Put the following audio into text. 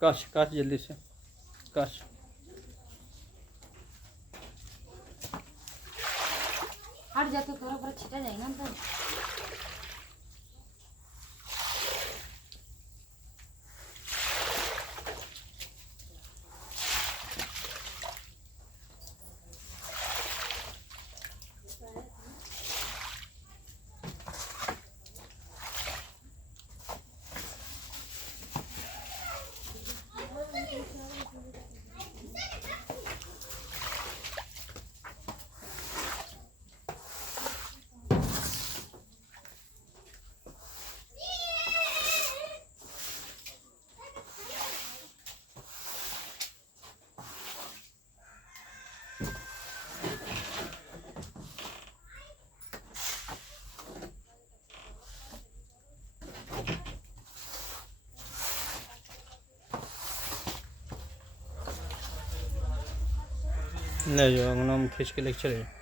काश काश जल्दी से काश। हट जाते थोड़ा पर छिटा जाएगा ना तो। ले जाओ अंगना में खींच के लेके चले जाओ।